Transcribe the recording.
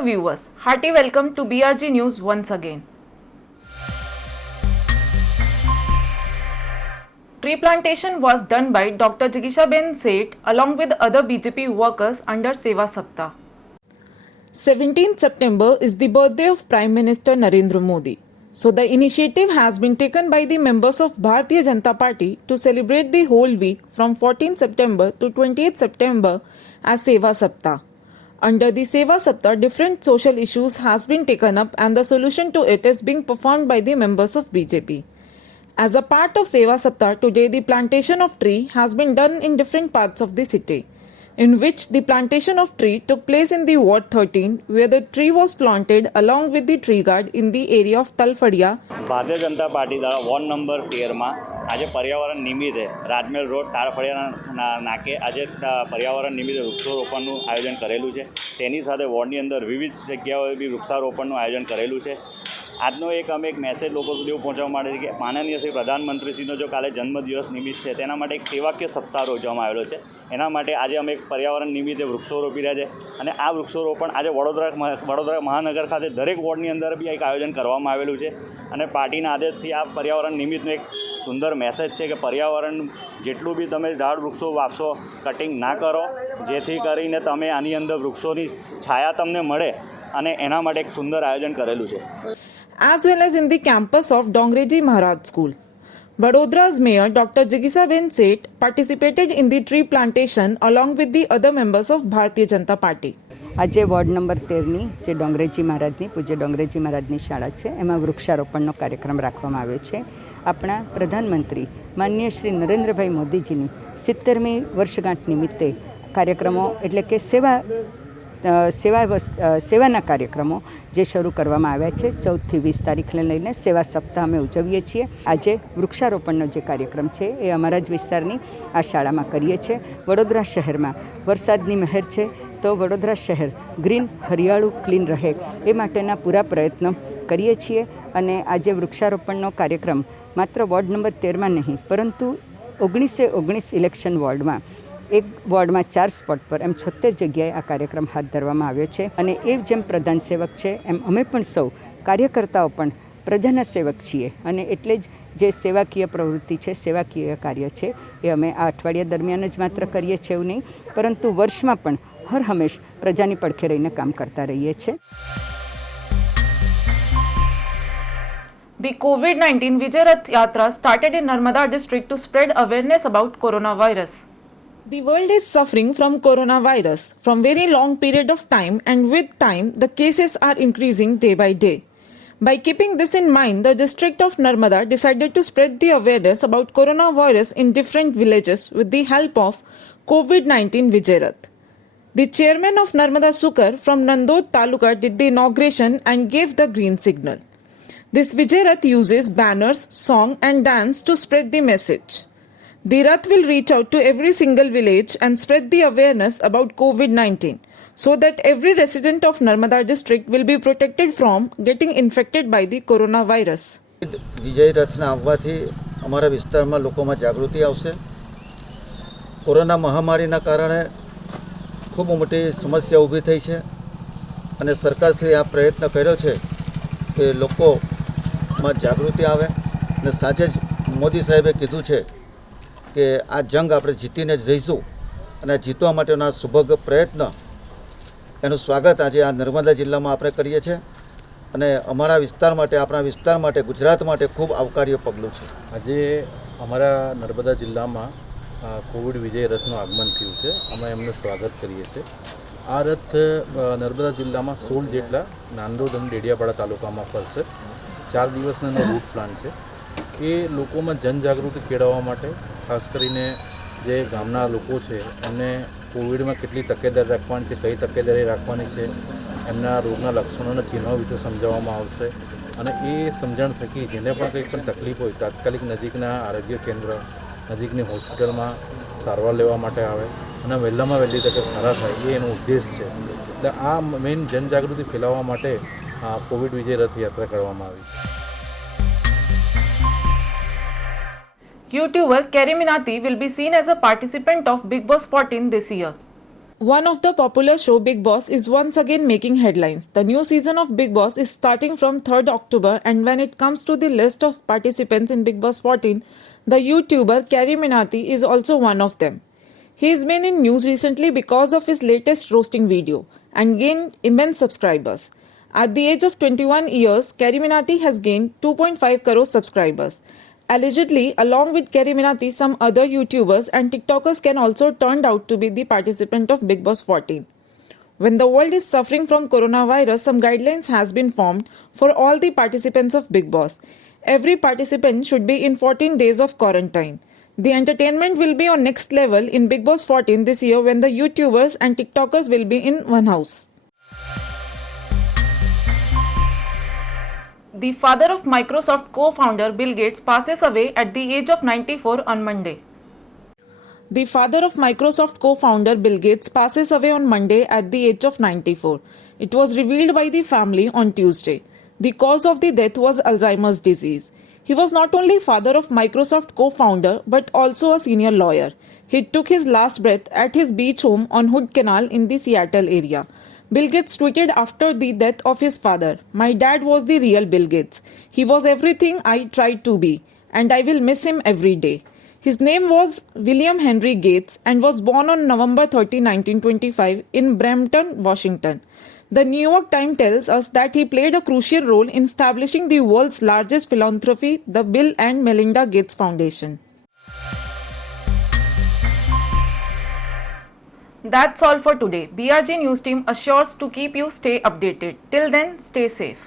Dear viewers, hearty welcome to BRG News once again. Tree plantation was done by Dr. Jigishaben Seth along with other BJP workers under Seva Saptah. 17th September is the birthday of Prime Minister Narendra Modi. So the initiative has been taken by the members of Bharatiya Janata Party to celebrate the whole week from 14th September to 28th September as Seva Saptah. Under the Seva Saptah, different social issues has been taken up and the solution to it is being performed by the members of BJP. As a part of Seva Saptah, today the plantation of tree has been done in different parts of the city, in which the plantation of tree took place in the Ward 13, where the tree was planted along with the tree guard in the area of Talfadiya. Bharatiya Janata પાર્ટી દ્વારા ward number 13માં આજે પર્યાવરણ નિમિત્તે રાજમહેલ રોડ તાળફળિયાના નાકે આજે પર્યાવરણ નિમિત્તે વૃક્ષારોપણનું આયોજન કરેલું છે. તેની સાથે વોર્ડની અંદર વિવિધ જગ્યાઓએ બી વૃક્ષારોપણનું આયોજન કરેલું છે. આજનો અમે એક મેસેજ લોકો સુધી એવું પહોંચવા માટે છે કે માનનીય શ્રી પ્રધાનમંત્રીશ્રીનો જો કાલે જન્મદિવસ નિમિત્ત છે તેના માટે એક સેવાકીય સપ્તાહ યોજવામાં આવેલો છે. એના માટે આજે અમે એક પર્યાવરણ નિમિત્તે વૃક્ષો રોપી રહ્યા છે અને આ વૃક્ષારોપણ આજે વડોદરા મહાનગર ખાતે દરેક વોર્ડની અંદર બી એક આયોજન કરવામાં આવેલું છે અને પાર્ટીના આદેશથી આ પર્યાવરણ નિમિત્તનો એક સુંદર મેસેજ છે કે પર્યાવરણ જેટલું બી તમે ઝાડ વૃક્ષો વાવશો કટિંગ ના કરો, જેથી કરીને તમે આની અંદર વૃક્ષોની છાયા તમને મળે અને એના માટે એક સુંદર આયોજન કરેલું છે. As well as in the campus of Dongreji Maharaj School, Vadodara's Mayor Dr. Jigishaben Seth participated in the tree plantation along with the other members of Bharatiya Janata Party. આજે વોર્ડ નંબર 13ની જે ડોંગરેજી મહારાજની પૂજ્ય ડોંગરેજી મહારાજની શાળા છે એમાં વૃક્ષારોપણનો કાર્યક્રમ રાખવામાં આવ્યો છે. આપણા પ્રધાનમંત્રી માનનીય શ્રી નરેન્દ્રભાઈ મોદીજીની 70મી વર્ષગાંઠ નિમિત્તે કાર્યક્રમો એટલે કે સેવાના કાર્યક્રમો જે શરૂ કરવામાં આવ્યા છે 14થી 20 તારીખને લઈને સેવા સપ્તાહ અમે ઉજવીએ છીએ. આજે વૃક્ષારોપણનો જે કાર્યક્રમ છે એ અમારા જ વિસ્તારની આ શાળામાં કરીએ છીએ. વડોદરા શહેરમાં વરસાદની મહેર છે તો વડોદરા શહેર ગ્રીન હરિયાળું ક્લીન રહે એ માટેના પૂરા પ્રયત્નો કરીએ છીએ અને આજે વૃક્ષારોપણનો કાર્યક્રમ માત્ર વોર્ડ નંબર 13માં નહીં પરંતુ 19 ઇલેક્શન વોર્ડમાં એક વોર્ડમાં 4 સ્પોટ પર એમ 76 જગ્યાએ આ કાર્યક્રમ હાથ ધરવામાં આવ્યો છે અને એ જેમ પ્રધાન સેવક છે એમ અમે પણ સૌ કાર્યકર્તાઓ પણ પ્રજાના સેવક છીએ અને એટલે જ જે સેવાકીય પ્રવૃત્તિ છે સેવાકીય કાર્ય છે એ અમે આ અઠવાડિયા દરમિયાન જ માત્ર કરીએ છીએ એવું નહીં પરંતુ વર્ષમાં પણ હર હંમેશ પ્રજાની પડખે રહીને કામ કરતા રહીએ છીએ. The COVID-19 Vijay Rath Yatra started in Narmada district to spread awareness about coronavirus. The world is suffering from coronavirus from very long period of time, and with time the cases are increasing day by day. By keeping this in mind, the district of Narmada decided to spread the awareness about coronavirus in different villages with the help of COVID-19 Vijay Rath. The chairman of Narmada Sukar from Nandod Taluka did the inauguration and gave the green signal. This Vijay Rath uses banners, song and dance to spread the message. The Rath will reach out to every single village and spread the awareness about COVID-19 so that every resident of Narmada district will be protected from getting infected by the coronavirus. વિજય રથના આવવાથી અમારા વિસ્તારમાં લોકોમાં જાગૃતિ આવશે. કોરોના મહામારીના કારણે ખૂબ મોટી સમસ્યા ઊભી થઈ છે અને સરકારશ્રીએ આ પ્રયત્ન કર્યો છે કે લોકોમાં જાગૃતિ આવે અને સાચે જ મોદી સાહેબે કીધું છે કે આ જંગ આપણે જીતીને જ રહીશું અને જીતવા માટેના સુભગ પ્રયત્ન એનું સ્વાગત આજે આ નર્મદા જિલ્લામાં આપણે કરીએ છીએ અને અમારા વિસ્તાર માટે આપણા વિસ્તાર માટે ગુજરાત માટે ખૂબ આવકાર્ય પગલું છે. આજે અમારા નર્મદા જિલ્લામાં કોવિડ વિજય રથનું આગમન થયું છે. અમે એમનું સ્વાગત કરીએ છીએ. આ રથ નર્મદા જિલ્લામાં 16 જેટલા નાંદોદ અને ડેડિયાપાડા તાલુકામાં ફરશે. 4 દિવસનો રૂટ પ્લાન છે. એ લોકોમાં જનજાગૃતિ કેળવવા માટે ખાસ કરીને જે ગામના લોકો છે એમને કોવિડમાં કેટલી તકેદારી રાખવાની છે, કઈ તકેદારી રાખવાની છે, એમના રોગના લક્ષણોના ચિહ્નો વિશે સમજાવવામાં આવશે અને એ સમજણ થકી જેને પણ કંઈ પણ તકલીફ હોય તાત્કાલિક નજીકના આરોગ્ય કેન્દ્ર, નજીકની હોસ્પિટલમાં સારવાર લેવા માટે આવે અને વહેલામાં વહેલી તકે સારા થાય એ એનો ઉદ્દેશ છે. એટલે આ મેઇન જનજાગૃતિ ફેલાવવા માટે કોવિડ વિજય રથ યાત્રા કરવામાં આવી છે. YouTuber Kerry Minati will be seen as a participant of Bigg Boss 14 this year. One of the popular show Bigg Boss is once again making headlines. The new season of Bigg Boss is starting from 3rd October, and when it comes to the list of participants in Bigg Boss 14, the YouTuber Carrie Minati is also one of them. He has been in news recently because of his latest roasting video and gained immense subscribers. At the age of 21 years, Carrie Minati has gained 2.5 crore subscribers. Allegedly, along with Carrie Minati, some other YouTubers and TikTokers can also turned out to be the participant of Bigg Boss 14. When the world is suffering from coronavirus, some guidelines has been formed for all the participants of Bigg Boss. Every participant should be in 14 days of quarantine. The entertainment will be on next level in Bigg Boss 14 this year when the YouTubers and TikTokers will be in one house. The father of Microsoft co-founder Bill Gates passes away at the age of 94 on Monday. The father of Microsoft co-founder Bill Gates passes away on Monday at the age of 94. It was revealed by the family on Tuesday. The cause of the death was Alzheimer's disease. He was not only father of Microsoft co-founder but also a senior lawyer. He took his last breath at his beach home on Hood Canal in the Seattle area. Bill Gates tweeted after the death of his father, "My dad was the real Bill Gates. He was everything I tried to be, and I will miss him every day." His name was William Henry Gates and was born on November 30, 1925 in Brampton, Washington. The New York Times tells us that he played a crucial role in establishing the world's largest philanthropy, the Bill and Melinda Gates Foundation. That's all for today. BRG News team assures to keep you stay updated. Till then, stay safe.